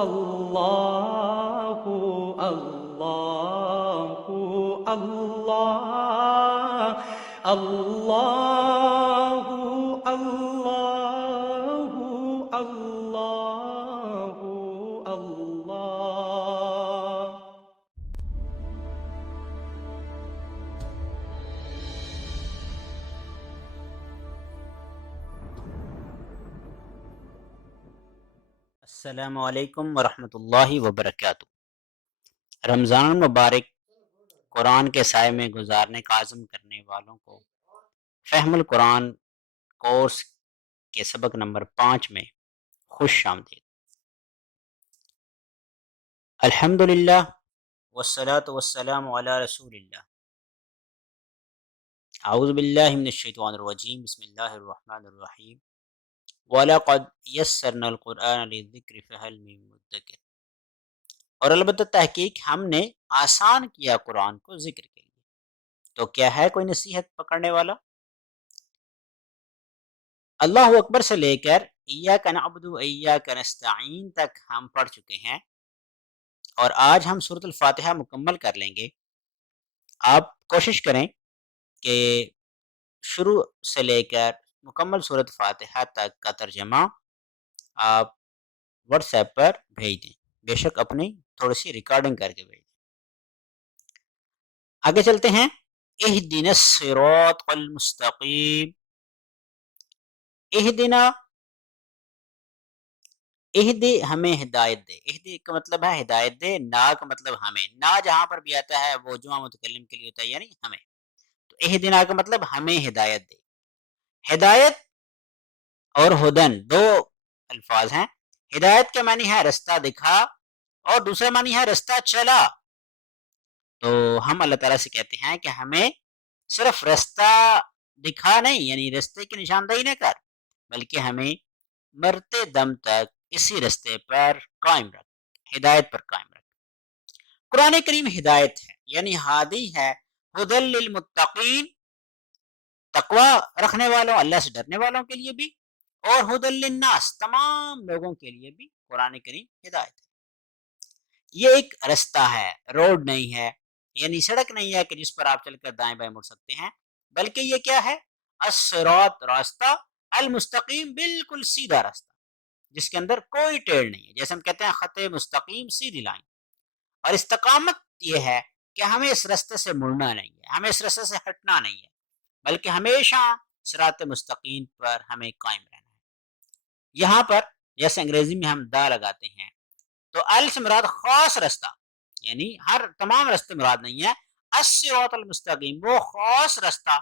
اللہ اللہ اللہ اللہ اللہ اللہ اللہ۔ السلام علیکم ورحمۃ اللہ وبرکاتہ۔ رمضان المبارک قرآن کے سائے میں گزارنے کا عزم کرنے والوں کو فہم القرآن کورس کے سبق نمبر 5 میں خوش آمدید۔ الحمدللہ والصلاة والسلام علی رسول اللہ۔ اعوذ باللہ من الشیطان الرجیم، بسم اللہ الرحمن الرحیم۔ وَلَقَدْ يَسَّرْنَا الْقُرْآنَ لِلذِّكْرِ فَهَلْ مِن مُدَّكِرٍ، اور البتہ تحقیق ہم نے آسان کیا قرآن کو ذکر کے لیے، تو کیا ہے کوئی نصیحت پکڑنے والا؟ اللہ اکبر سے لے کر ایاک نعبد و ایاک نستعین تک ہم پڑھ چکے ہیں، اور آج ہم سورۃ الفاتحہ مکمل کر لیں گے۔ آپ کوشش کریں کہ شروع سے لے کر مکمل سورۃ فاتحہ تک کا ترجمہ آپ واٹس ایپ پر بھیج دیں، بے شک اپنی تھوڑی سی ریکارڈنگ کر کے بھیج دیں۔ آگے چلتے ہیں۔ اہدنا الصراط المستقیم، اہدنا، اہدی ہمیں ہدایت دے، اہدی کا مطلب ہے ہدایت دے، نا کا مطلب ہمیں، نا جہاں پر بھی آتا ہے وہ جمع متکلم کے لیے ہوتا ہے، یعنی ہمیں، تو اہدنا کا مطلب ہمیں ہدایت دے۔ ہدایت اور ہدن دو الفاظ ہیں۔ ہدایت کے معنی ہے رستہ دکھا، اور دوسرا معنی ہے رستہ چلا۔ تو ہم اللہ تعالیٰ سے کہتے ہیں کہ ہمیں صرف رستہ دکھا نہیں، یعنی رستے کی نشاندہی نہ کر، بلکہ ہمیں مرتے دم تک اسی رستے پر قائم رکھ، ہدایت پر قائم رکھ۔ قرآن کریم ہدایت ہے، یعنی ہادی ہے، ہدی للمتقین، تقوی رکھنے والوں، اللہ سے ڈرنے والوں کے لیے بھی، اور ہدی للناس، تمام لوگوں کے لیے بھی قرآن کریم ہدایت ہے۔ یہ ایک رستہ ہے، روڈ نہیں ہے، یعنی سڑک نہیں ہے کہ جس پر آپ چل کر دائیں بائیں مڑ سکتے ہیں، بلکہ یہ کیا ہے؟ الصراط، راستہ، المستقیم، بالکل سیدھا راستہ جس کے اندر کوئی ٹیڑھ نہیں ہے، جیسے ہم کہتے ہیں خط مستقیم، سیدھی لائن۔ اور استقامت یہ ہے کہ ہمیں اس راستے سے مڑنا نہیں ہے، ہمیں اس راستے سے ہٹنا نہیں ہے، بلکہ ہمیشہ صراط مستقیم پر ہمیں قائم رہنا ہے۔ یہاں پر جیسے انگریزی میں ہم دا لگاتے ہیں، تو ال سے مراد خاص رستہ، یعنی ہر تمام راستے مراد نہیں ہے، الصراط المستقیم، وہ خاص رستہ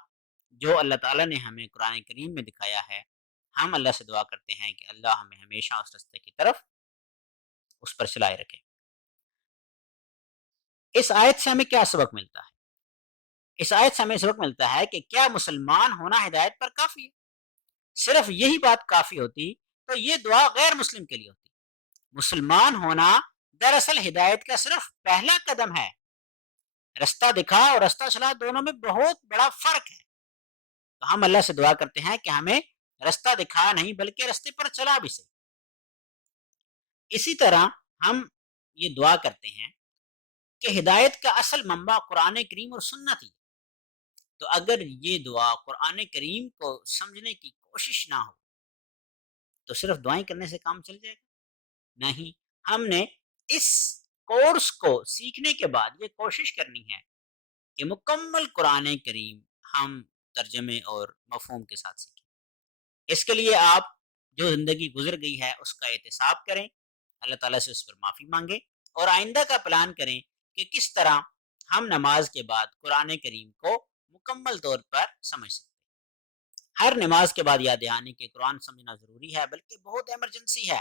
جو اللہ تعالیٰ نے ہمیں قرآن کریم میں دکھایا ہے۔ ہم اللہ سے دعا کرتے ہیں کہ اللہ ہمیں ہمیشہ اس راستے کی طرف اس پر چلائے رکھے۔ اس آیت سے ہمیں کیا سبق ملتا ہے؟ اس آیت سے ہمیں سبق ملتا ہے کہ کیا مسلمان ہونا ہدایت پر کافی ہے؟ صرف یہی بات کافی ہوتی تو یہ دعا غیر مسلم کے لیے ہوتی۔ مسلمان ہونا دراصل ہدایت کا صرف پہلا قدم ہے۔ رستہ دکھا اور رستہ چلا دونوں میں بہت بڑا فرق ہے۔ تو ہم اللہ سے دعا کرتے ہیں کہ ہمیں رستہ دکھا نہیں بلکہ رستے پر چلا بھی صحیح۔ اسی طرح ہم یہ دعا کرتے ہیں کہ ہدایت کا اصل منبع قرآن کریم اور سنت ہی، تو اگر یہ دعا قرآن کریم کو سمجھنے کی کوشش نہ ہو تو صرف دعائیں کرنے سے کام چل جائے گا؟ نہیں، ہم نے اس کورس کو سیکھنے کے بعد یہ کوشش کرنی ہے کہ مکمل قرآن کریم ہم ترجمے اور مفہوم کے ساتھ سیکھیں۔ اس کے لیے آپ جو زندگی گزر گئی ہے اس کا احتساب کریں، اللہ تعالیٰ سے اس پر معافی مانگیں، اور آئندہ کا پلان کریں کہ کس طرح ہم نماز کے بعد قرآن کریم کو مکمل طور پر سمجھ سکیں۔ ہر نماز کے بعد یاد دہانی کہ قرآن سمجھنا ضروری ہے، بلکہ بہت ایمرجنسی ہے،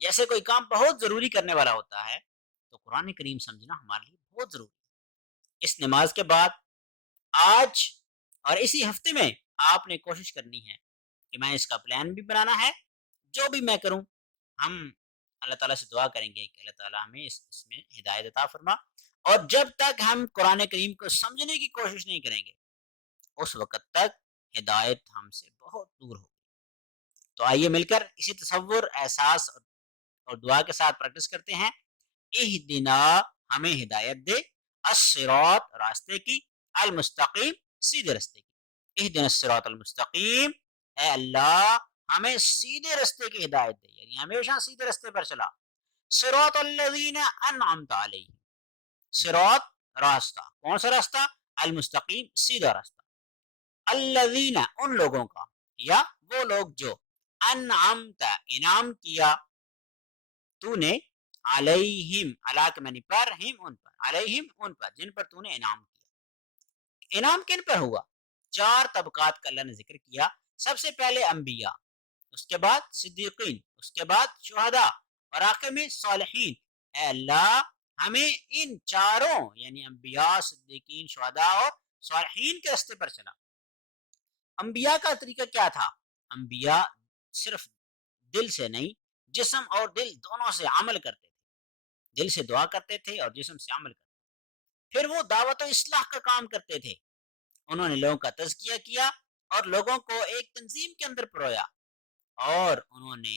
جیسے کوئی کام بہت ضروری کرنے والا ہوتا ہے تو قرآن کریم سمجھنا ہمارے لیے بہت ضروری ہے۔ اس نماز کے بعد آج اور اسی ہفتے میں آپ نے کوشش کرنی ہے کہ میں اس کا پلان بھی بنانا ہے، جو بھی میں کروں ہم اللہ تعالیٰ سے دعا کریں گے کہ اللہ تعالیٰ ہمیں اس میں ہدایت عطا فرما، اور جب تک ہم قرآن کریم کو سمجھنے کی کوشش نہیں کریں گے اس وقت تک ہدایت ہم سے بہت دور ہوگی۔ تو آئیے مل کر اسی تصور، احساس اور دعا کے ساتھ پریکٹس کرتے ہیں، اہدنا ہمیں ہدایت دے، الصراط راستے کی، المستقیم سیدھے راستے کی، اہدنا الصراط المستقیم، اے اللہ ہمیں سیدھے راستے کی ہدایت دے، یعنی ہمیشہ سیدھے راستے پر چلا، صراط الذین انعمت علیہم، صراط راستہ، کون سا راستہ؟ المستقیم سیدھا راستہ، الذین ان لوگوں کا، یا وہ لوگ جو، انعمت انعام کیا تو نے، علیہم علا کے معنی پر، ہم ان پر، علیہم ان پر جن پر تو نے انعام کیا۔ انعام کن پر ہوا؟ چار طبقات کا اللہ نے ذکر کیا، سب سے پہلے انبیاء، اس کے بعد صدیقین، اس کے بعد شہداء، اور آخر میں صالحین۔ اے اللہ ہمیں ان چاروں یعنی انبیاء، صدیقین، شہداء اور صالحین کے راستے پر چلا۔ انبیاء کا طریقہ کیا تھا؟ انبیاء صرف دل سے نہیں، جسم اور دل دونوں سے عمل کرتے تھے، دل سے دعا کرتے تھے اور جسم سے عمل کرتے تھے۔ پھر وہ دعوت و اصلاح کا کام کرتے تھے، انہوں نے لوگوں کا تزکیہ کیا اور لوگوں کو ایک تنظیم کے اندر پرویا، اور انہوں نے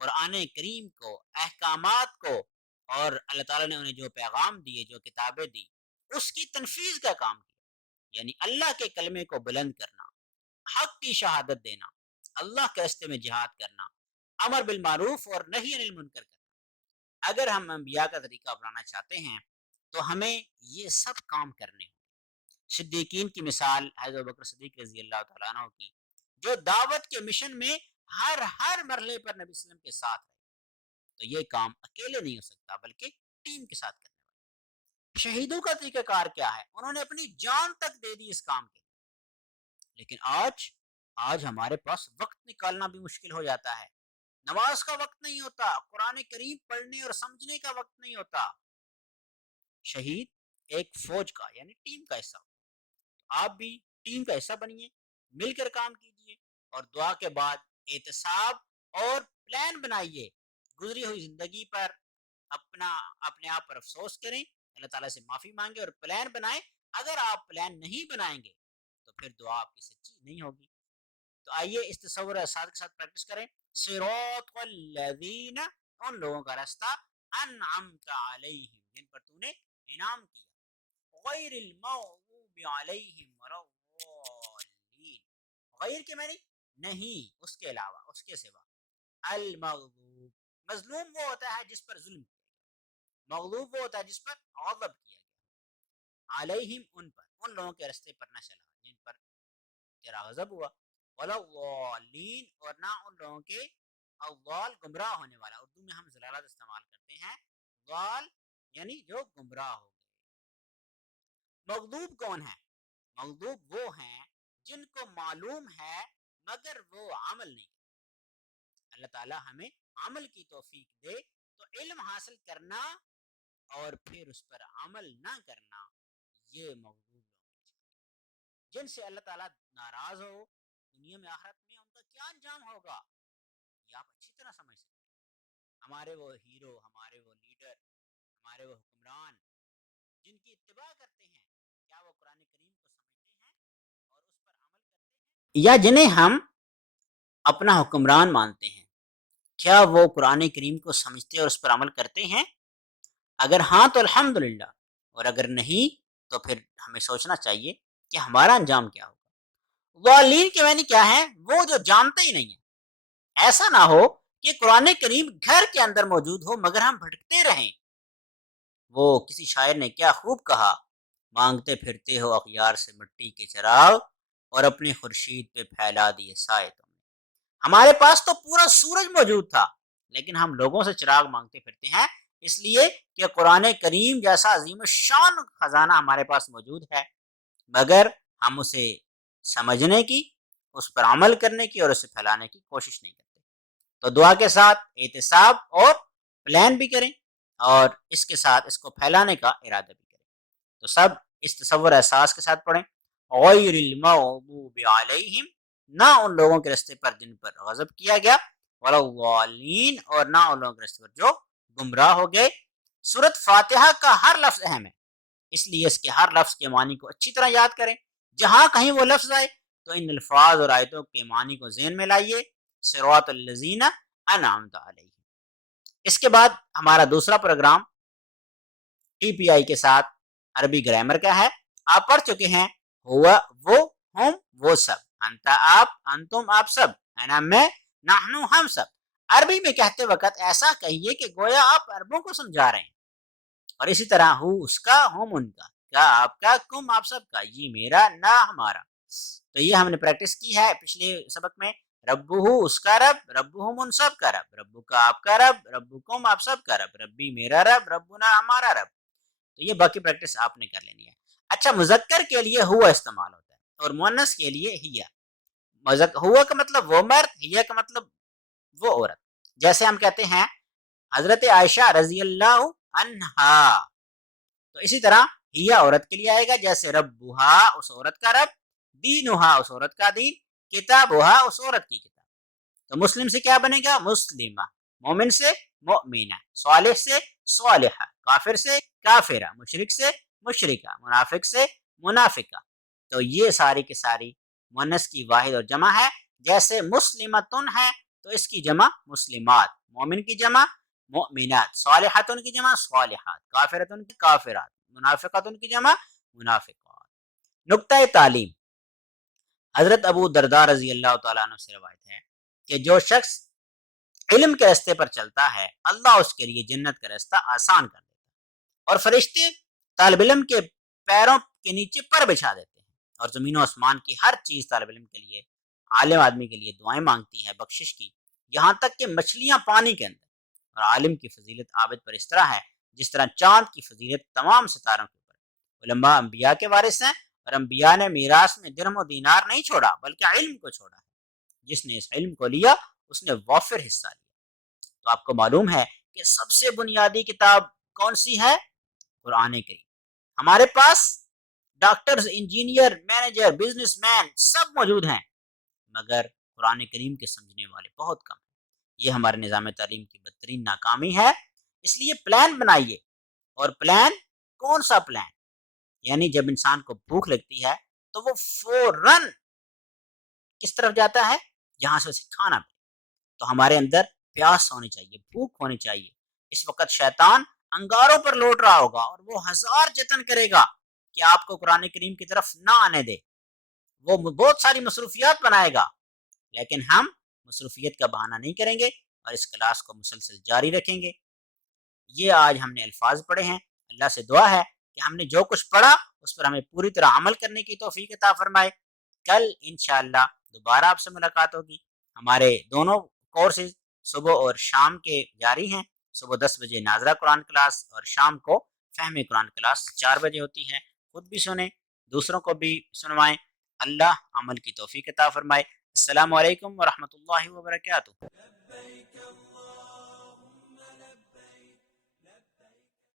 قرآن کریم کو، احکامات کو، اور اللہ تعالیٰ نے انہیں جو پیغام دیے، جو کتابیں دی، اس کی تنفیذ کا کام کیا، یعنی اللہ کے کلمے کو بلند کرنا، حق کی شہادت دینا، اللہ کے راستے میں جہاد کرنا، امر بالمعروف اور نہی عن المنکر کرنا۔ اگر ہم انبیاء کا طریقہ اپنانا چاہتے ہیں تو ہمیں یہ سب کام کرنے ہوں۔ صدیقین کی مثال حضرت ابوبکر صدیق رضی اللہ تعالیٰ عنہ کی، جو دعوت کے مشن میں ہر مرحلے پر نبی صلی اللہ علیہ وسلم کے ساتھ رہے، تو یہ کام اکیلے نہیں ہو سکتا بلکہ ٹیم کے ساتھ کرنے والا۔ شہیدوں کا طریقہ کار کیا ہے؟ انہوں نے اپنی جان تک دے دی اس کام کے، لیکن آج ہمارے پاس وقت نکالنا بھی مشکل ہو جاتا ہے، نماز کا وقت نہیں ہوتا، قرآن کریم پڑھنے اور سمجھنے کا وقت نہیں ہوتا۔ شہید ایک فوج کا یعنی ٹیم کا حصہ ہوتا، آپ بھی ٹیم کا حصہ بنیے، مل کر کام کیجیے، اور دعا کے بعد احتساب اور پلان بنائیے، گزری ہوئی زندگی پر اپنے آپ پر افسوس کریں، اللہ تعالیٰ سے معافی مانگے اور پلان بنائیں۔ اگر آپ پلان نہیں بنائیں گے تو پھر دعا آپ کی سچی نہیں ہوگی۔ تو آئیے اس تصور احساس کے ساتھ پریکٹس کریں، صراط الذین ان لوگوں کا راستہ، انعمت علیہم جن پر تو نے انعام کیا، غیر المغضوب علیہم ولا الضالین، غیر کے معنی نہیں، اس کے علاوہ، اس کے سوا، المغضوب، مظلوم وہ ہوتا ہے جس پر ظلم کیا گیا، مغلوب وہ ہوتا ہے جس پر غضب کیا گیا، علیہم ان پر، ان لوگوں کے راستے پر نہ چلا جن پر تیرا غضب ہوا، ولا الضالین اور نہ ان لوگوں کے، الضال گمراہ ہونے والا، اردو میں ہم ضلالت استعمال کرتے ہیں، ضال یعنی جو گمراہ ہو گئے۔ مغضوب کون ہے؟ مغضوب وہ ہیں جن کو معلوم ہے مگر وہ عمل نہیں کرتے۔ اللہ تعالی ہمیں عمل کی توفیق دے، تو علم حاصل کرنا اور پھر اس پر عمل نہ کرنا، یہ مغضوب لوگ جن سے اللہ تعالیٰ ناراض ہو، دنیا میں آخرت میں ان کا کیا انجام ہوگا، یہ آپ اچھی طرح سمجھ سکتے ہیں۔ ہمارے وہ ہیرو، ہمارے وہ لیڈر، ہمارے وہ حکمران جن کی اتباع کرتے ہیں، کیا وہ قرآن کریم کو سمجھتے ہیں اور اس پر عمل کرتے ہیں؟ یا جنہیں ہم اپنا حکمران مانتے ہیں، کیا وہ قرآن کریم کو سمجھتے اور اس پر عمل کرتے ہیں؟ اگر ہاں تو الحمدللہ، اور اگر نہیں تو پھر ہمیں سوچنا چاہیے کہ ہمارا انجام کیا ہوگا۔ ضالین کے معنی کیا ہے؟ وہ جو جانتے ہی نہیں ہیں۔ ایسا نہ ہو کہ قرآن کریم گھر کے اندر موجود ہو مگر ہم بھٹکتے رہیں۔ وہ کسی شاعر نے کیا خوب کہا، مانگتے پھرتے ہو اغیار سے مٹی کے چراغ، اور اپنے خورشید پہ پھیلا دیے سائے تم نے۔ ہمارے پاس تو پورا سورج موجود تھا، لیکن ہم لوگوں سے چراغ مانگتے پھرتے ہیں، اس لیے کہ قرآن کریم جیسا عظیم الشان خزانہ ہمارے پاس موجود ہے، مگر ہم اسے سمجھنے کی، اس پر عمل کرنے کی اور اسے پھیلانے کی کوشش نہیں کرتے۔ تو دعا کے ساتھ احتساب اور پلان بھی کریں، اور اس کے ساتھ اس کو پھیلانے کا ارادہ بھی کریں۔ تو سب اس تصور احساس کے ساتھ پڑھیں، غیر المغضوب علیہم، نہ ان لوگوں کے راستے پر جن پر غضب کیا گیا، ولا الضالین اور نہ ان لوگوں کے راستے پر جو گمراہ ہو گئے۔ سورۃ فاتحہ کا ہر لفظ اہم ہے، اس لیے اس کے ہر لفظ کے معنی کو اچھی طرح یاد کریں، جہاں کہیں وہ لفظ آئے تو ان الفاظ اور آیتوں کے معنی کو ذہن میں لائیے، صراط الذین انعمت علیہم۔ اس کے بعد ہمارا دوسرا پروگرام ٹی پی آئی کے ساتھ عربی گرامر کا ہے. آپ پڑھ چکے ہیں ہوا وہ، ہم وہ سب، انتا آپ، انتم آپ سب، انا میں، نحنو ہم سب. عربی میں کہتے وقت ایسا کہیے کہ گویا آپ عربوں کو سمجھا رہے ہیں. اور اسی طرح ہو اس کا، ہم ان کا، کیا آپ کا، کم آپ سب کا، یہ میرا نہ ہمارا. تو یہ ہم نے پریکٹس کی ہے پچھلے سبق میں. ربو اس کا رب، ربہم ان سب کا رب، ربو کا آپ کا رب، ربکم آپ سب کا رب، ربی میرا رب، ربنا ہمارا رب. تو یہ باقی پریکٹس آپ نے کر لینی ہے. اچھا، مذکر کے لیے ہوا استعمال ہوتا ہے اور مؤنث کے لیے ہیا. ہوا کا مطلب وہ مرد، ہیا کا مطلب وہ عورت. جیسے ہم کہتے ہیں حضرت عائشہ رضی اللہ عنہا، تو اسی طرح ہیا عورت کے لیے آئے گا. جیسے ربھا اس عورت کا رب، دینھا اس عورت کا دین، کتابھا اس عورت کی کتاب. تو مسلم سے کیا بنے گا؟ مسلمہ. مومن سے مؤمنہ. صالح سے صالحہ. کافر سے کافرہ. مشرک سے مشرکہ. منافق سے منافقہ. تو یہ ساری کی ساری مؤنث کی واحد اور جمع ہے. جیسے مسلمتن ہے تو اس کی جمع مسلمات، مومن کی جمع مؤمنات، صالحتن کی جمع صالحات، کافرتن کی کافرات، منافقتن کی جمع منافقات. نقطۂ تعلیم. حضرت ابو درداء رضی اللہ تعالیٰ عنہ سے روایت ہے کہ جو شخص علم کے راستے پر چلتا ہے اللہ اس کے لیے جنت کا راستہ آسان کر دیتا ہے، اور فرشتے طالب علم کے پیروں کے نیچے پر بچھا دیتے ہیں، اور زمین و آسمان کی ہر چیز طالب علم کے لیے، عالم آدمی کے لیے دعائیں مانگتی ہے بخشش کی، یہاں تک کہ مچھلیاں پانی کے اندر. اور عالم کی فضیلت عابد پر اس طرح ہے جس طرح چاند کی فضیلت تمام ستاروں کے اوپر. علماء انبیاء کے وارث ہیں، اور انبیاء نے میراث میں درہم و دینار نہیں چھوڑا بلکہ علم کو چھوڑا ہے. جس نے اس علم کو لیا اس نے وافر حصہ لیا. تو آپ کو معلوم ہے کہ سب سے بنیادی کتاب کون سی ہے؟ قرآن کریم. ہمارے پاس doctors, engineer, manager, businessman سب موجود ہیں، مگر قرآن کریم کے سمجھنے والے بہت کم ہیں. یہ ہمارے نظام تعلیم کی بدترین ناکامی ہے. اس لیے پلان بنائیے. اور پلان کون سا پلان؟ یعنی جب انسان کو بھوک لگتی ہے تو وہ فوراً کس طرف جاتا ہے؟ جہاں سے اسے کھانا ملے. تو ہمارے اندر پیاس ہونی چاہیے، بھوک ہونی چاہیے. اس وقت شیطان انگاروں پر لوٹ رہا ہوگا اور وہ ہزار جتن کرے گا کہ آپ کو قرآن کریم کی طرف نہ آنے دے. وہ بہت ساری مصروفیات بنائے گا، لیکن ہم مصروفیت کا بہانہ نہیں کریں گے اور اس کلاس کو مسلسل جاری رکھیں گے. یہ آج ہم نے الفاظ پڑھے ہیں. اللہ سے دعا ہے کہ ہم نے جو کچھ پڑھا اس پر ہمیں پوری طرح عمل کرنے کی توفیق عطا فرمائے. کل انشاءاللہ دوبارہ آپ سے ملاقات ہوگی. ہمارے دونوں کورسز صبح اور شام کے جاری ہیں. صبح 10 بجے ناظرہ قرآن کلاس اور شام کو فہم قرآن کلاس 4 بجے ہوتی ہے. خود بھی سنیں، دوسروں کو بھی سنوائیں. اللہ عمل کی توفیق عطا فرمائے. السلام علیکم ورحمۃ اللہ وبرکاتہ.